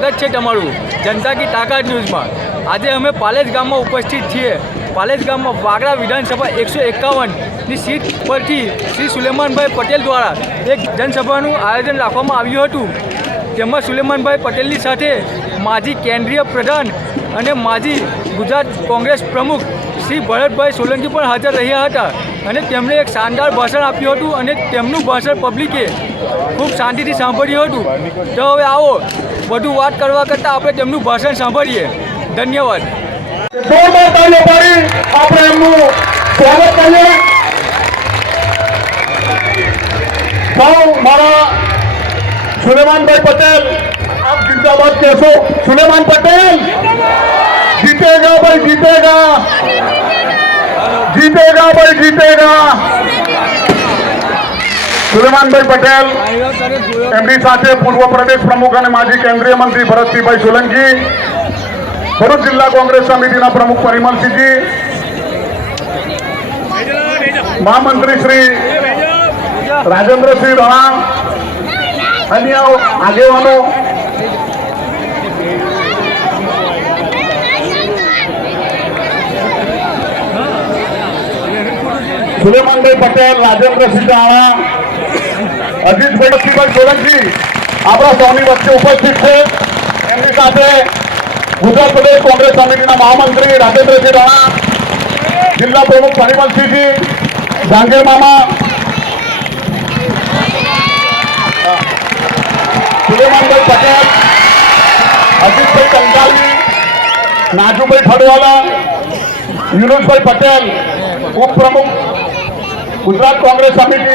સ્વાગત છે તમારું જનતા કી તાકાત ન્યૂઝમાં। આજે અમે પાલેજ ગામમાં ઉપસ્થિત છીએ। પાલેજ ગામમાં વાગરા વિધાનસભા 151ની સીટ પરથી શ્રી સુલેમાનભાઈ પટેલ દ્વારા એક જનસભાનું આયોજન રાખવામાં આવ્યું હતું। તેમાં સુલેમાનભાઈ પટેલની સાથે માજી કેન્દ્રીય પ્રધાન અને માજી ગુજરાત કોંગ્રેસ પ્રમુખ શ્રી ભરતભાઈ સોલંકી પણ હાજર રહ્યા હતા અને તેમણે એક શાનદાર ભાષણ આપ્યું હતું અને તેમનું ભાષણ પબ્લિકે ખૂબ શાંતિથી સાંભળ્યું હતું। તો હવે આવો વધુ વાત કરવા કરતાં આપણે તેમનું ભાષણ સાંભળીએ। ધન્યવાદ। सुलेमान भाई पटेल आप जिंदाबाद कैसो। सुलेमान पटेल जीतेगा भाई, जीतेगा जीतेगा भाई, जीतेगा। सुलेमान भाई पटेल एमडी साथे पूर्व प्रदेश प्रमुख और माजी केंद्रीय मंत्री भरत भाई सोलंकी, भरूच जिला कांग्रेस समिति प्रमुख परिमल सिंह जी, महामंत्री श्री राजेंद्र सिंह राणा, अन्य आगेवानों, सुलेमान भाई पटेल, राजेंद्र सिंह राणा, अजीत भाई सोलंकी अपना सौनी वच्चे उपस्थित है। एमनी साथे गुजरात प्रदेश कांग्रेस समिति महामंत्री राजेंद्र सिंह राणा, जिला प्रमुख परिमल सिंह जी, जांगीर मामा, सुलेमान भाई पटेल, अजीत भाई कंकाली, नाजू भाई फड़वाला, यूनुस भाई पटेल, उप प्रमुख गुजरात कांग्रेस समिति,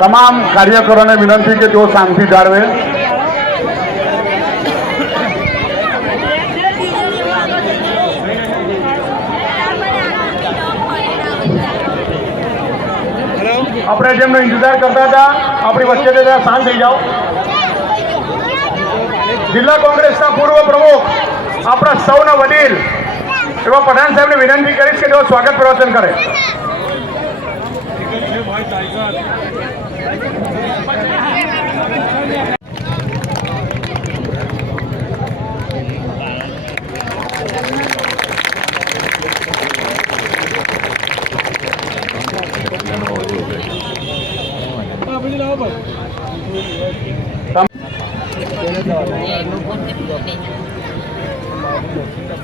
तमाम कार्यकरों ने विनंती के जो शांति जाळवे। अपने जेमने इंतजार करता था अपनी वच्चे से शांत थी जाओ। जिला कांग्रेस पूर्व प्रमुख अपना सौना वडील एवं प्रधान साहब ने विनंती करीश के जो स्वागत प्रवचन करे।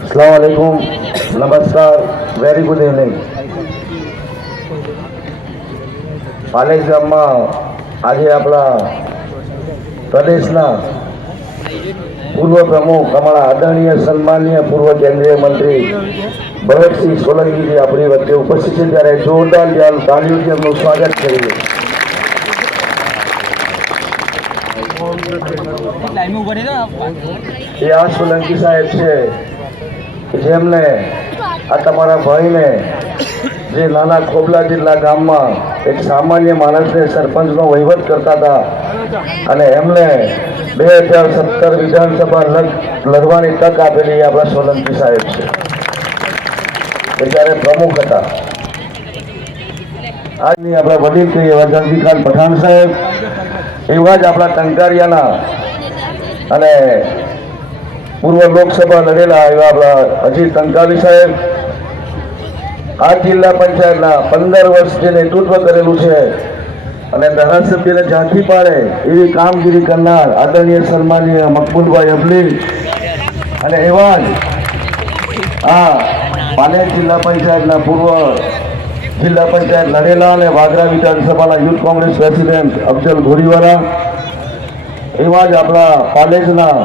अस्सलामुअलैकुम, नमस्कार, वेरी गुड इवनिंग। पालेज गामમાં આજે આપણા પ્રદેશના પૂર્વ પ્રમુખ અમારા આદરણીય સન્માનીય પૂર્વ કેન્દ્રીય મંત્રી ભરતસિંહ સોલંકીજી આપણી વચ્ચે ઉપસ્થિત છે ત્યારે જોરદાર તાળીઓથી એમનું સ્વાગત કરીએ। એ આ સોલંકી સાહેબ છે જેમને આ તમારા ભાઈને જે નાના ખોબલા જિલ્લા ગામમાં એક સામાન્ય માણસને સરપંચનો વહીવટ કરતા હતા અને એમને 2017 વિધાનસભા લડવાની તક આપેલી આપણા સોલંકી સાહેબ છે। એ ત્યારે પ્રમુખ હતા। આજની આપણા વડીલ કહીએ એવા જલ્દીખાન પઠાણ સાહેબ, એવા જ આપણા ટંકારિયાના અને પૂર્વ લોકસભા લડેલા એવા આપણા અજીત ટંકારી સાહેબ, આ જિલ્લા પંચાયતના 15 વર્ષ જે નેતૃત્વ કરેલું છે અને ધારાસભ્યને ઝાંખી પાડે એવી કામગીરી કરનાર આદરણીય સન્માનીય મકબૂલભાઈ અબલી અને એવા જ આ પાલેજ જિલ્લા પંચાયતના પૂર્વ જિલ્લા પંચાયત લડેલા અને વાગરા વિધાનસભાના યુથ કોંગ્રેસ પ્રેસિડેન્ટ અફજલ ઘોરીવાલા, એવા જ આપણા પાલેજના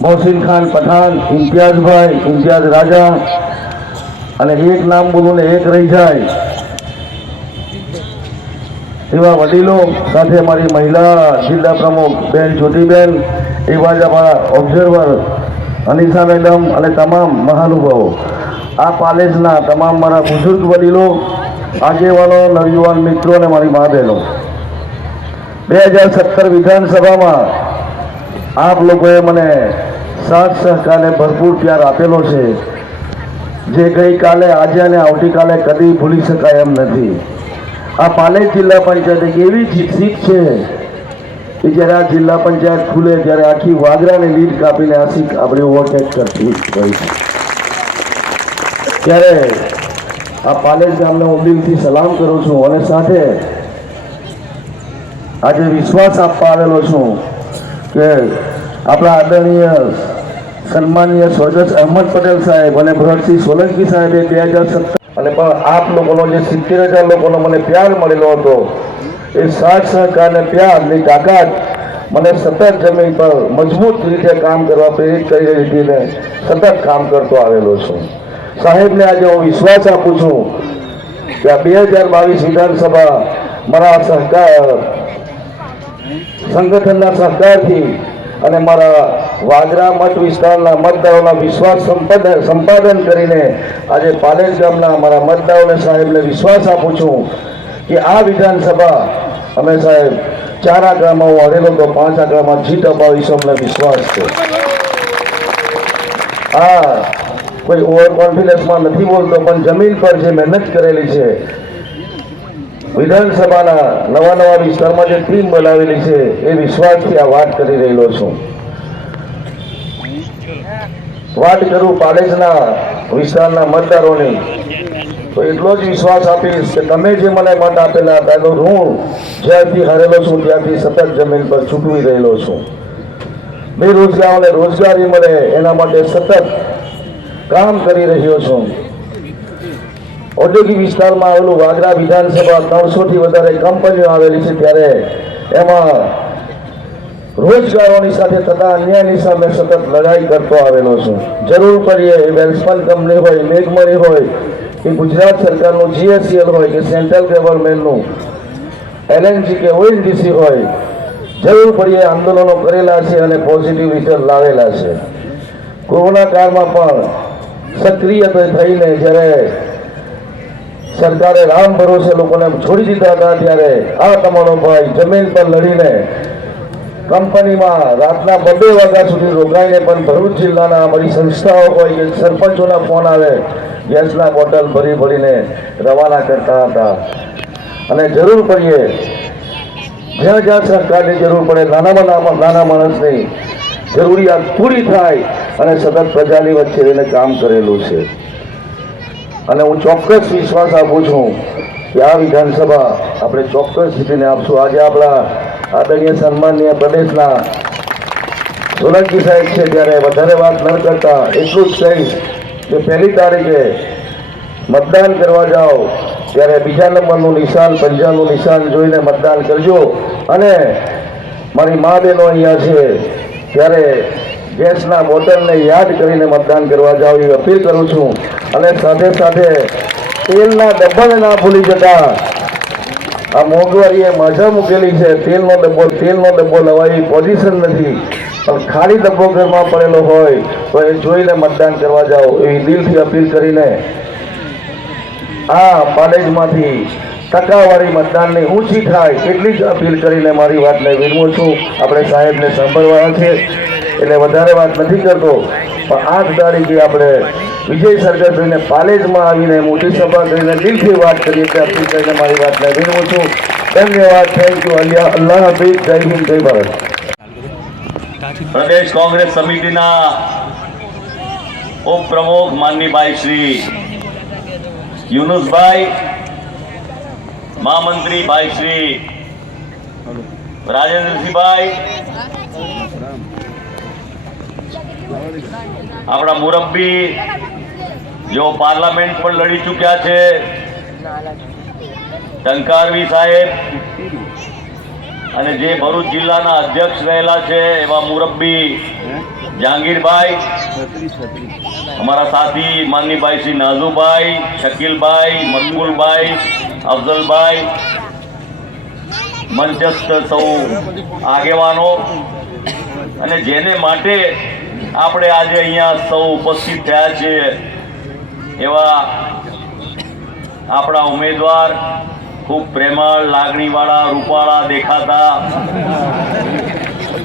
मोहसिन खान पठान, इम्तियाज भाई, इम्तियाज राजा અને એક નામ બોલું ને એક રહી જાય એવા વડીલો સાથે અમારી મહિલા જિલ્લા પ્રમુખ બેન જ્યોતિબેન, એવા જ અમારા ઓબ્ઝર્વર અનિશા મેડમ અને તમામ મહાનુભાવો, આ પાલેજના તમામ મારા બુઝુર્ગ વડીલો, આગેવાનો, નવયુવાન મિત્રો અને મારી મા બહેનો, 2017 વિધાનસભામાં આપ લોકોએ મને સાથ સહકારને ભરપૂર પ્યાર આપેલો છે, જે ગઈકાલે આજે અને આવતીકાલે કદી ભૂલી શકાય એમ નથી. આ પાલેજ જિલ્લા પંચાયત એક એવી સીટ છે કે જ્યારે આ જિલ્લા પંચાયત ખુલે ત્યારે આખી વાગરાની લીડ કાપીને આ સીટ આપણી ઓવરટેક કરતી હોય છે. ત્યારે આ પાલેજ ગામને હું દિલથી સલામ કરું છું અને સાથે આજે વિશ્વાસ આપવા આવેલો છું કે આપણા આદરણીય સન્માનીય સ્વર્ગસ્થ અહેમદ પટેલ સાહેબ અને ભરતસિંહ સોલંકી સાહેબે 2017 અને પણ આપ લોકોનો જે 70,000 લોકોનો મને પ્યાર મળેલો હતો, એ સાથ સહકારને પ્યારની તાકાત મને સતત જમીન પર મજબૂત રીતે કામ કરવા પ્રેરિત કરી રહી હતી ને સતત કામ કરતો આવેલો છું. સાહેબને આજે હું વિશ્વાસ આપું છું કે આ 2022 વિધાનસભા મારા સહકાર સંગઠનના સહકારથી અને મારા વાગરા મત વિસ્તારના મતદારોના વિશ્વાસ સંપાદન કરીને આજે પાલેજ ગામના મારા મતદારોને સાહેબને વિશ્વાસ આપું છું કે આ વિધાનસભા અમે સાહેબ 4 આંકડામાં હું હારેલો તો 5 આંકડામાં જીત અપાવીશું, અમને વિશ્વાસ છે. આ કોઈ ઓવર કોન્ફિડન્સમાં નથી બોલતો, પણ જમીન પર જે મહેનત કરેલી છે, વિધાનસભાના નવા વિસ્તારમાં જે ટીમ બનાવેલી છે, એ વિશ્વાસથી આ વાત કરી રહેલો છું. વાત કરું પાલેજના વિસ્તારના મતદારોની તો એટલો જ વિશ્વાસ આપીશ કે તમે જે મને મત આપેલા હતા એનો ઋણ જ્યારથી હારેલો છું ત્યારથી સતત જમીન પર ચૂકવી રહેલો છું. બેરોજગારોને રોજગારી મળે એના માટે સતત કામ કરી રહ્યો છું. ઔદ્યોગિક વિસ્તારમાં આવેલું વાગરા વિધાનસભા 300થી વધારે કંપનીઓ આવેલી છે, ત્યારે એમાં રોજગારોની સાથે થતા અન્યાયની સામે સતત લડાઈ કરતો આવેલો છું. જરૂર પડીએ વેલ્સપન કંપની હોય, મેઘમણી હોય કે ગુજરાત સરકારનું GSCL હોય કે સેન્ટ્રલ ગવર્મેન્ટનું LNG કે ONGC હોય, જરૂર પડીએ આંદોલનો કરેલા છે અને પોઝિટિવ રિઝલ્ટ લાવેલા છે. કોરોના કાળમાં પણ સક્રિય થઈને જ્યારે સરકારે રામ ભરોસે લોકોને છોડી દીધા હતા, ત્યારે આ તમારો ભાઈ જમીન પર લડીને કંપનીમાં રાતના 2 વાગ્યા સુધી રોકાઈને પણ ભરૂચ જિલ્લાના અમારી સંસ્થાઓ હોય કે સરપંચોના ફોન આવે, ગેસના બોટલ ભરીને રવાના કરતા હતા. અને જરૂર પડીએ જ્યાં સરકારની જરૂર પડે, નાના માણસની જરૂરિયાત પૂરી થાય અને સતત પ્રજાની વચ્ચે રહીને કામ કરેલું છે. અને હું ચોક્કસ વિશ્વાસ આપું છું કે આ વિધાનસભા આપણે ચોક્કસ જીતીને આપશું. આજે આપણા આદરણીય સન્માનીય પ્રદેશના સોલંકી સાહેબ છે, ત્યારે વધારે વાત ન કરતા એટલું જ કહીશ કે 1લી તારીખે મતદાન કરવા જાઓ ત્યારે 2 નંબરનું નિશાન, પંજાનું નિશાન જોઈને મતદાન કરજો. અને મારી મા બહેનો અહીંયા છે, ત્યારે ગેસના બોટલને યાદ કરીને મતદાન કરવા જાઓ એવી અપીલ કરું છું. અને સાથે સાથે તેલના ડબ્બાને ના ભૂલી જતા. આ મોંઘવારીએ માજા મૂકેલી છે. તેલનો ડબ્બો લવાય પોઝિશન નથી, પણ ખાલી ડબ્બો ઘરમાં પડેલો હોય તો એ જોઈને મતદાન કરવા જાઓ એવી દિલથી અપીલ કરીને આ પાલેજમાંથી ટકાવારી મતદાનની ઊંચી થાય એટલી જ અપીલ કરીને મારી વાતને વિરમું છું. આપણે સાહેબને સાંભળવાના છે એટલે વધારે વાત નથી કરતો, પણ 8 તારીખે આપણે વિજય સરઘસ જોઈને પાલેજમાં આવીને મોટી સભા કરીને દિલથી વાત કરીએ એટલે અપીલ કરીને મારી વાતને વિરમું છું. ધન્યવાદ. Thank you. અલ્લાહ હાફિઝ. જય હિન્દ, જય ભારત. પ્રદેશ કોંગ્રેસ સમિતિના ઉપપ્રમુખ માનનીભાઈ શ્રી યુનુસભાઈ, મહામંત્રી ભાઈ શ્રી રાજેન્દ્રસિંહભાઈ, આપણા મુરબ્બી જેઓ પાર્લામેન્ટ પણ લડી ચૂક્યા છે, ટંકારવી સાહેબ, અને જે ભરૂચ જિલ્લાના અધ્યક્ષ રહેલા છે એવા મુરબ્બી જહાંગીરભાઈ, અમારા સાથી માનનીભાઈ શ્રી નાઝુભાઈ, શકીલભાઈ, મકબૂલભાઈ, અફઝલભાઈ, મંચસ્થ સૌ આગેવાનો, અને જેને માટે આપણે આજે અહીંયા સૌ ઉપસ્થિત થયા છીએ એવા આપણા ઉમેદવાર, ખૂબ પ્રેમળ, લાગણીવાળા, રૂપાળા દેખાતા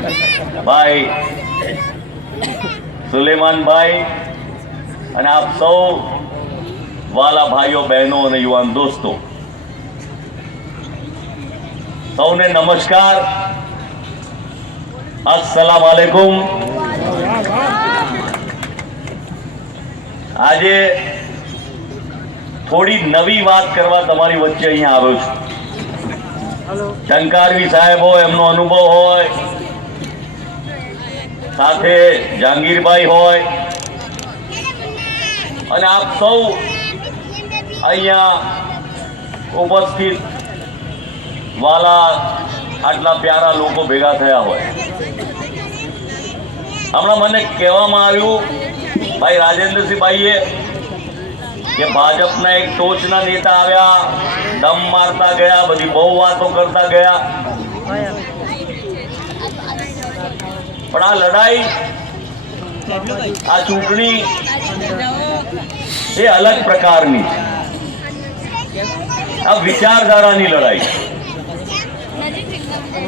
ભાઈ સુલેમાનભાઈ અને આપ સૌ વાલા ભાઈઓ બહેનો અને યુવાન દોસ્તો, સૌને નમસ્કાર, अस्सलाम वालेकुम। આજે થોડી નવી વાત કરવા તમારી વચ્ચે અહીંયા આવ્યો છું। ટંકારવી સાહેબ હોય, એમનો અનુભવ હોય, સાથે જહાંગીરભાઈ હોય અને આપ સૌ અહીંયા ઉપસ્થિત વાલા આટલા પ્યારા લોકો ભેગા થયા હોય। હમણાં મને કહેવામાં આવ્યું ભાઈ રાજેન્દ્રસિંહભાઈએ કે ભાજપના એક ટોચના નેતા આવ્યા, દમ મારતા ગયા, બધી બહુ વાતો કરતા ગયા, પણ આ લડાઈ, આ ચૂંટણી એ અલગ પ્રકારની, આ વિચારધારાની લડાઈ,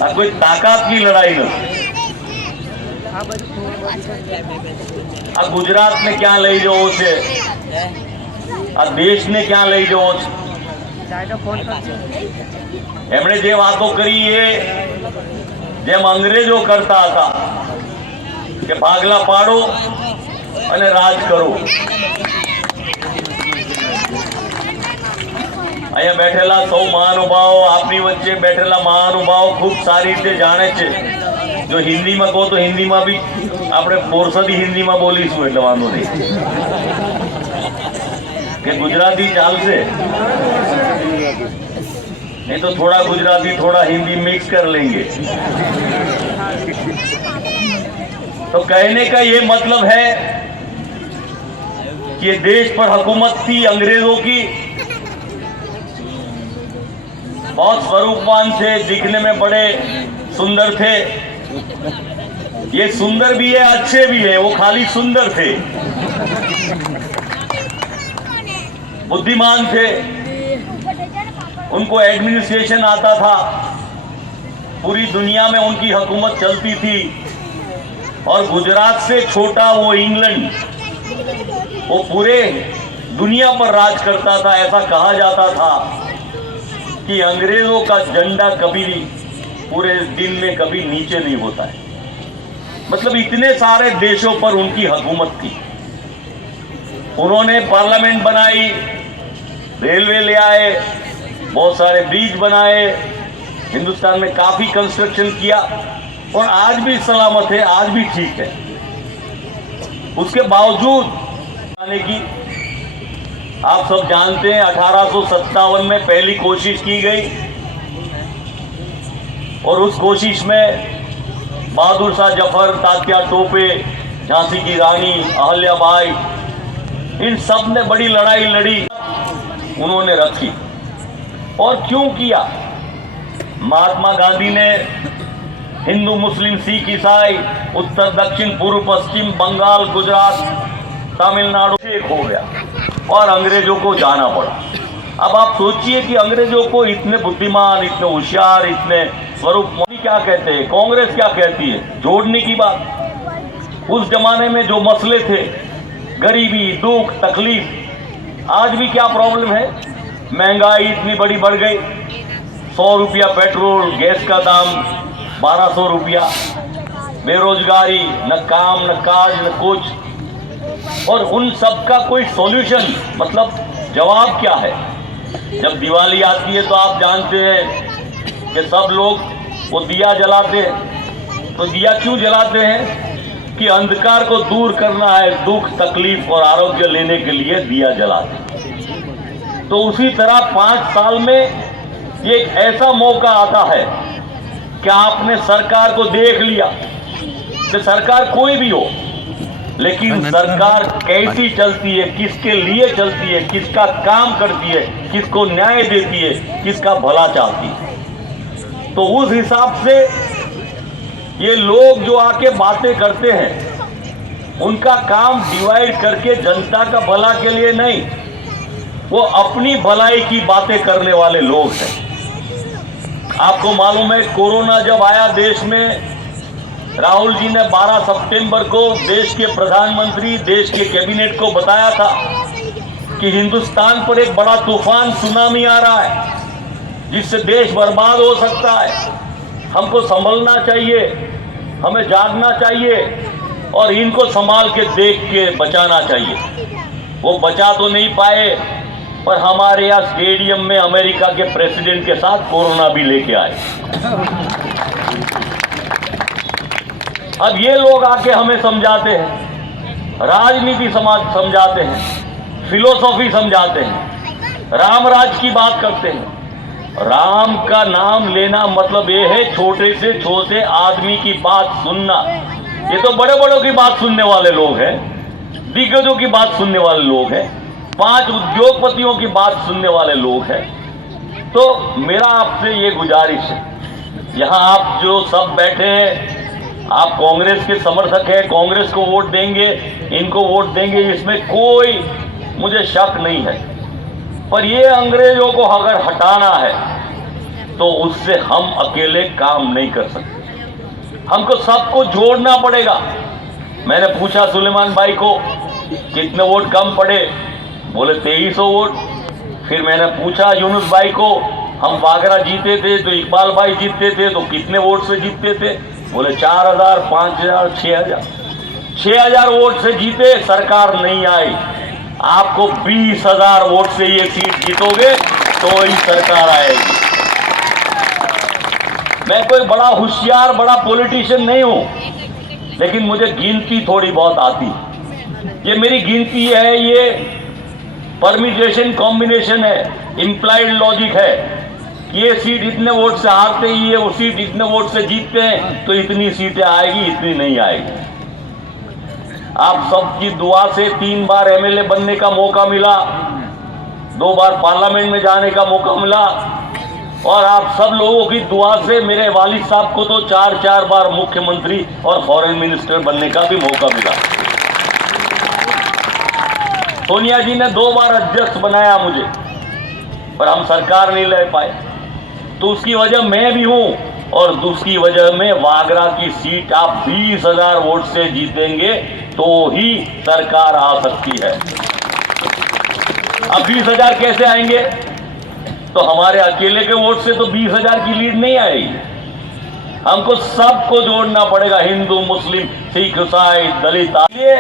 આ કોઈ તાકાતની લડાઈ નથી। આ ગુજરાતને ક્યાં લઈ જવો છે, આ દેશને ક્યાં લઈ જવો છે। એમણે જે વાતો કરી એ જેમ અંગ્રેજો કરતા હતા કે ભાગલા પાડો અને રાજ કરો। અહીંયા બેઠેલા સૌ મહાનુભાવો, આપની વચ્ચે બેઠેલા મહાનુભાવો ખૂબ સારી રીતે જાણે છે। જો હિન્દીમાં કહો તો હિન્દીમાં બી આપણે બોરસદી હિન્દીમાં બોલીશું, એટલે વાંધો નહીં કે ગુજરાતી ચાલશે, नहीं तो थोड़ा गुजराती थोड़ा हिंदी मिक्स कर लेंगे। तो कहने का ये मतलब है कि ये देश पर हुकूमत थी अंग्रेजों की, बहुत स्वरूपवान थे, दिखने में बड़े सुंदर थे। ये सुंदर भी है, अच्छे भी है, वो खाली सुंदर थे, बुद्धिमान थे, उनको एडमिनिस्ट्रेशन आता था, पूरी दुनिया में उनकी हुकूमत चलती थी। और गुजरात से छोटा वो इंग्लैंड, वो पूरे दुनिया पर राज करता था। ऐसा कहा जाता था कि अंग्रेजों का झंडा कभी पूरे दिन में कभी नीचे नहीं होता है। मतलब इतने सारे देशों पर उनकी हुकूमत थी। उन्होंने पार्लियामेंट बनाई, रेलवे ले आए, बहुत सारे ब्रिज बनाए, हिंदुस्तान में काफी कंस्ट्रक्शन किया और आज भी सलामत है, आज भी ठीक है। उसके बावजूद आने की आप सब जानते हैं 1857 में पहली कोशिश की गई और उस कोशिश में बहादुर शाह जफर, तात्या टोपे, झांसी की रानी अहल्याबाई, इन सब ने बड़ी लड़ाई लड़ी, उन्होंने रखी। और क्यों किया? महात्मा गांधी ने हिंदू, मुस्लिम, सिख, ईसाई, उत्तर, दक्षिण, पूर्व, पश्चिम, बंगाल, गुजरात, तमिलनाडु एक हो गया और अंग्रेजों को जाना पड़ा। अब आप सोचिए कि अंग्रेजों को इतने बुद्धिमान, इतने होशियार, इतने स्वरूप, मोदी क्या कहते हैं, कांग्रेस क्या कहती है, जोड़ने की बात। उस जमाने में जो मसले थे, गरीबी, दुख, तकलीफ, आज भी क्या प्रॉब्लम है, महंगाई इतनी बड़ी बढ़ गई, 100 रुपया पेट्रोल, गैस का दाम 1200 रुपया, बेरोजगारी, न काम, न काज, न कुछ। और उन सब का कोई सॉल्यूशन, मतलब जवाब क्या है? जब दिवाली आती है तो आप जानते हैं कि सब लोग वो दिया जलाते हैं। तो दिया क्यों जलाते हैं? कि अंधकार को दूर करना है, दुख, तकलीफ और आरोग्य लेने के लिए दिया जलाते हैं। तो उसी तरह 5 साल में ये एक ऐसा मौका आता है कि आपने सरकार को देख लिया कि सरकार कोई भी हो, लेकिन सरकार कैसी चलती है, किसके लिए चलती है, किसका काम करती है, किसको न्याय देती है, किसका भला चाहती है। तो उस हिसाब से ये लोग जो आके बातें करते हैं, उनका काम डिवाइड करके जनता का भला के लिए नहीं, वो अपनी भलाई की बातें करने वाले लोग हैं। आपको मालूम है कोरोना जब आया देश में राहुल जी ने 12 सितंबर को देश के प्रधानमंत्री, देश के कैबिनेट को बताया था कि हिंदुस्तान पर एक बड़ा तूफान सुनामी आ रहा है जिससे देश बर्बाद हो सकता है। हमको संभलना चाहिए, हमें जागना चाहिए और इनको संभाल के देख के बचाना चाहिए। वो बचा तो नहीं पाए, पर हमारे यहाँ स्टेडियम में अमेरिका के प्रेसिडेंट के साथ कोरोना भी लेके आए। अब ये लोग आके हमें समझाते हैं, राजनीति समाज समझाते हैं, फिलोसॉफी समझाते हैं, राम राज की बात करते हैं। राम का नाम लेना मतलब ये है छोटे से छोटे आदमी की बात सुनना। ये तो बड़े बड़ों की बात सुनने वाले लोग हैं, दिग्गजों की बात सुनने वाले लोग हैं, 5 उद्योगपतियों की बात सुनने वाले लोग हैं। तो मेरा आपसे ये गुजारिश है, यहाँ आप जो सब बैठे हैं, आप कांग्रेस के समर्थक हैं, कांग्रेस को वोट देंगे, इनको वोट देंगे, इसमें कोई मुझे शक नहीं है। पर ये अंग्रेजों को अगर हटाना है तो उससे हम अकेले काम नहीं कर सकते, हमको सबको जोड़ना पड़ेगा। मैंने पूछा सुलेमान भाई को कितने वोट कम पड़े, बोले 2300 वोट। फिर मैंने पूछा यूनुस भाई को, हम वागरा जीते थे तो इकबाल भाई जीतते थे तो कितने वोट से जीतते थे, बोले 4000, 5000, 6000। 6000 वोट से जीते, सरकार नहीं आई। आपको 20,000 वोट से ये सीट जीतोगे तो ही सरकार आएगी। मैं कोई बड़ा होशियार, बड़ा पॉलिटिशियन नहीं हूं, लेकिन मुझे गिनती थोड़ी बहुत आती है। ये मेरी गिनती है, ये परम्यूटेशन कॉम्बिनेशन है, इंप्लाइड लॉजिक है। ये सीट इतने वोट से हारते ही है, वो सीट इतने वोट से जीतते हैं तो इतनी सीटें आएगी, इतनी नहीं आएगी। आप सबकी दुआ से 3 बार एमएलए बनने का मौका मिला, 2 बार पार्लियामेंट में जाने का मौका मिला, और आप सब लोगों की दुआ से मेरे वालिद साहब को तो 4 बार मुख्यमंत्री और फॉरेन मिनिस्टर बनने का भी मौका मिला। सोनिया जी ने 2 बार अध्यक्ष बनाया मुझे, पर हम सरकार नहीं ले पाए। तो उसकी वजह मैं भी हूं, और दूसरी वजह में वागरा की सीट आप 20,000 वोट से जीतेंगे तो ही सरकार आ सकती है। अब 20,000 कैसे आएंगे? तो हमारे अकेले के वोट से तो 20,000 की लीड नहीं आएगी। हमको सबको जोड़ना पड़ेगा, हिंदू, मुस्लिम, सिख, ईसाई, दलित। ये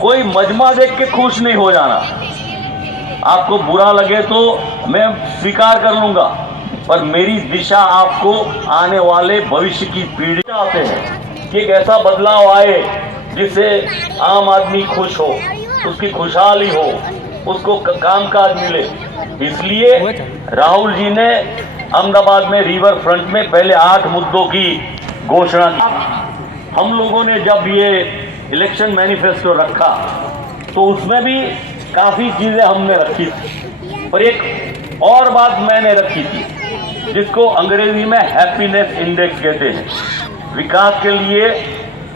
कोई मजमा देख के खुश नहीं हो जाना। आपको बुरा लगे तो मैं स्वीकार कर लूंगा, पर मेरी दिशा आपको आने वाले भविष्य की पीढ़ी चाहते हैं कि एक ऐसा बदलाव आए जिससे आम आदमी खुश हो, उसकी खुशहाली हो, उसको कामकाज मिले। इसलिए राहुल जी ने अहमदाबाद में रिवर फ्रंट में पहले 8 मुद्दों की घोषणा की। हम लोगों ने जब ये इलेक्शन मैनिफेस्टो रखा तो उसमें भी काफ़ी चीज़ें हमने रखी थी, पर एक और बात मैंने रखी थी जिसको अंग्रेजी में हैप्पीनेस इंडेक्स कहते हैं। विकास के लिए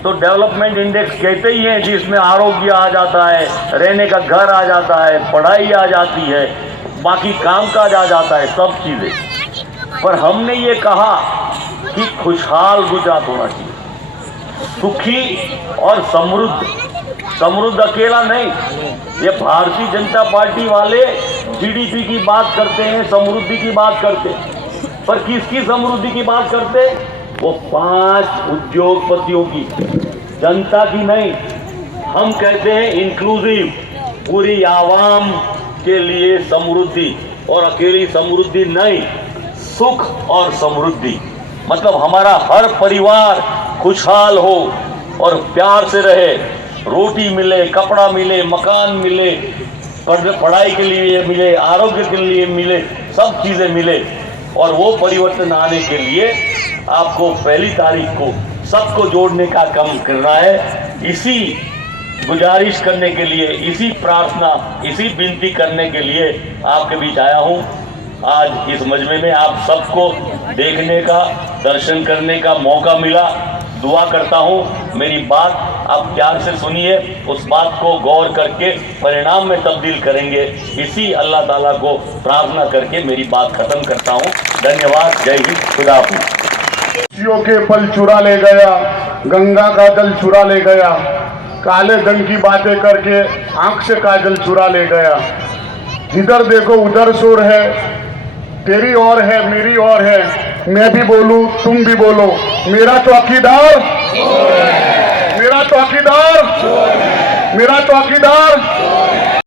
तो डेवलपमेंट इंडेक्स कहते ही हैं, जिसमें आरोग्य आ जाता है, रहने का घर आ जाता है, पढ़ाई आ जाती है, बाकी कामकाज आ जाता है, सब चीज़ें। पर हमने ये कहा कि खुशहाल गुजरात होना चाहिए, सुखी और समृद्ध अकेला नहीं। ये भारतीय जनता पार्टी वाले जीडीपी की बात करते हैं, समृद्धि की बात करते हैं, पर किसकी समृद्धि की बात करते? वो 5 उद्योगपतियों की, जनता की नहीं। हम कहते हैं इंक्लूसिव, पूरी आवाम के लिए समृद्धि, और अकेली समृद्धि नहीं, सुख और समृद्धि। मतलब हमारा हर परिवार खुशहाल हो और प्यार से रहे, रोटी मिले, कपड़ा मिले, मकान मिले, पढ़ाई के लिए मिले, आरोग्य के लिए मिले, सब चीज़ें मिले। और वो परिवर्तन आने के लिए आपको 1 तारीख को सबको जोड़ने का काम करना है। इसी गुजारिश करने के लिए, इसी प्रार्थना, इसी विनती करने के लिए आपके बीच आया हूँ। आज इस मजमे में आप सबको देखने का, दर्शन करने का मौका मिला। दुआ करता हूँ मेरी बात आप प्यार से सुनिए, उस बात को गौर करके परिणाम में तब्दील करेंगे। इसी अल्लाह ताला को प्रार्थना करके मेरी बात खत्म करता हूँ। धन्यवाद। जय हिंद, खुदा हाफिज़। के पल चुरा ले गया, गंगा का जल चुरा ले गया, काले धन की बातें करके आंख से काजल चुरा ले गया। जिधर देखो उधर शोर है, तेरी और है मेरी और है, मैं भी बोलूं तुम भी बोलो, मेरा चौकीदार, मेरा चौकीदार, मेरा चौकीदार